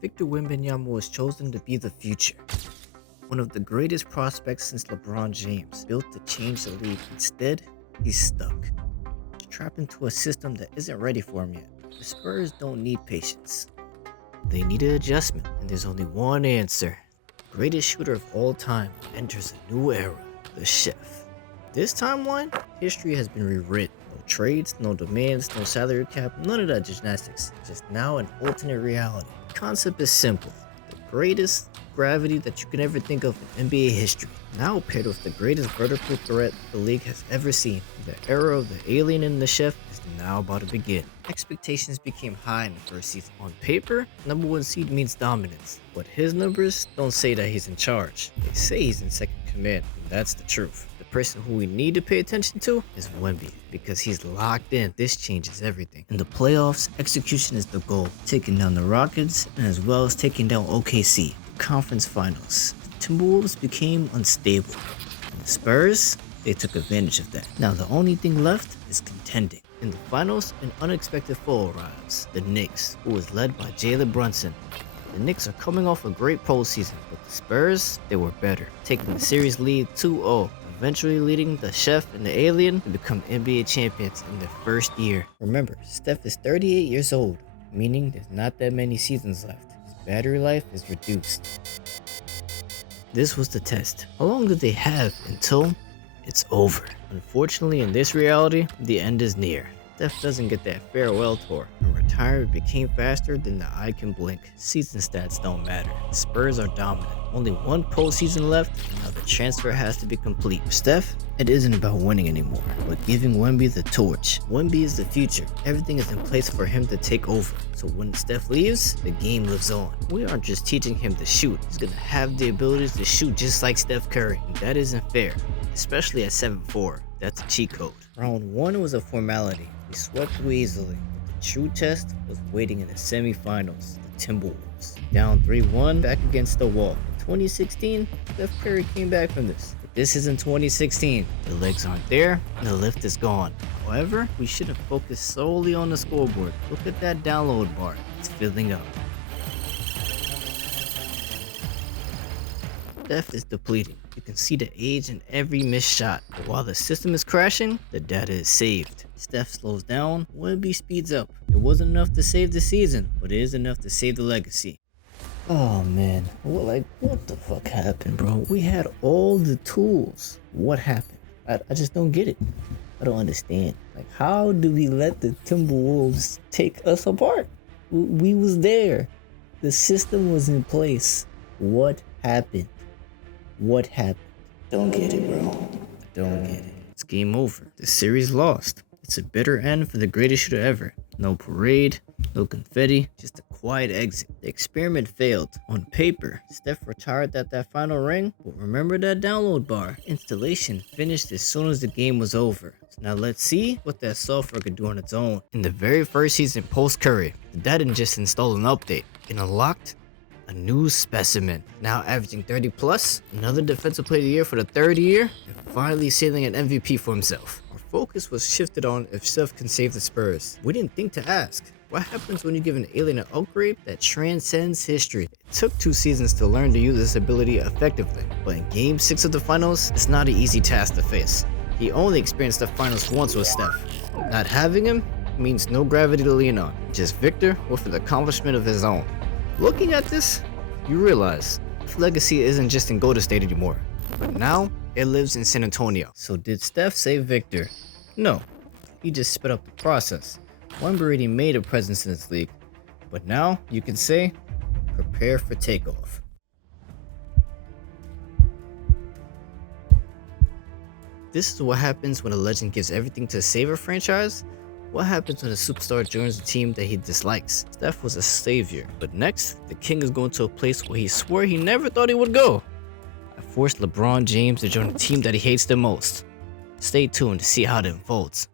Victor Wembanyama was chosen to be the future. One of the greatest prospects since LeBron James, built to change the league. Instead, he's stuck. Trapped into a system that isn't ready for him yet. The Spurs don't need patience. They need an adjustment, and there's only one answer. The greatest shooter of all time enters a new era, the chef. This timeline, history has been rewritten. No trades, no demands, no salary cap, none of that gymnastics. Just now an alternate reality. The concept is simple. The greatest gravity that you can ever think of in NBA history. Now paired with the greatest vertical threat the league has ever seen. The era of the alien and the chef is now about to begin. Expectations became high in the first season. On paper, #1 seed means dominance, but his numbers don't say that he's in charge. They say he's in second command, and that's the truth. The person who we need to pay attention to is Wemby, because he's locked in. This changes everything. In the playoffs, execution is the goal. Taking down the Rockets, and as well as taking down OKC. Conference finals. The Timberwolves became unstable. And the Spurs, they took advantage of that. Now the only thing left is contending. In the finals, an unexpected foe arrives. The Knicks, who is led by Jalen Brunson. The Knicks are coming off a great postseason, but the Spurs, they were better, taking the series lead 2-0, eventually leading the chef and the alien to become NBA champions in their first year. Remember, Steph is 38 years old, meaning there's not that many seasons left. His battery life is reduced. This was the test. How long do they have until it's over? Unfortunately, in this reality, the end is near. Steph doesn't get that farewell tour, and retirement became faster than the eye can blink. Season stats don't matter. The Spurs are dominant. Only one postseason left, and now the transfer has to be complete. For Steph, it isn't about winning anymore, but giving Wemby the torch. Wemby is the future. Everything is in place for him to take over. So when Steph leaves, the game lives on. We aren't just teaching him to shoot. He's gonna have the abilities to shoot just like Steph Curry. And that isn't fair, especially at 7'4". That's a cheat code. Round 1 was a formality. We swept through easily. The true test was waiting in the semifinals. The Timberwolves, down 3-1, back against the wall. In 2016, Steph Curry came back from this. But this isn't 2016. The legs aren't there, and the lift is gone. However, we shouldn't focus solely on the scoreboard. Look at that download bar. It's filling up. Steph is depleting. You can see the age in every missed shot. But while the system is crashing, the data is saved. Steph slows down, Wemby speeds up. It wasn't enough to save the season, but it is enough to save the legacy. Oh man, what the fuck happened, bro? We had all the tools. What happened? I just don't get it. I don't understand. How do we let the Timberwolves take us apart? We was there. The system was in place. What happened? What happened? Don't get it, bro. Don't get it. It's game over. The series lost. It's a bitter end for the greatest shooter ever. No parade, no confetti, just a quiet exit. The experiment failed. On paper, Steph retired at that final ring, but remember that download bar. Installation finished as soon as the game was over. So now let's see what that software could do on its own. In the very first season post-Curry, the data didn't just install an update. It unlocked a new specimen, now averaging 30 plus, another defensive player of the year for the third year, and finally sailing an MVP for himself. Our focus was shifted on if Steph can save the Spurs. We didn't think to ask, what happens when you give an alien an upgrade that transcends history? It took 2 seasons to learn to use this ability effectively, but in Game 6 of the finals, it's not an easy task to face. He only experienced the finals once with Steph. Not having him means no gravity to lean on, just Victor with an accomplishment of his own. Looking at this, you realize his legacy isn't just in Golden State anymore, but now it lives in San Antonio. So did Steph save Victor? No, he just sped up the process. Wemby already made a presence in this league, but now you can say, prepare for takeoff. This is what happens when a legend gives everything to save a franchise. What happens when a superstar joins a team that he dislikes? Steph was a savior, but next, the king is going to a place where he swore he never thought he would go. I forced LeBron James to join a team that he hates the most. Stay tuned to see how it unfolds.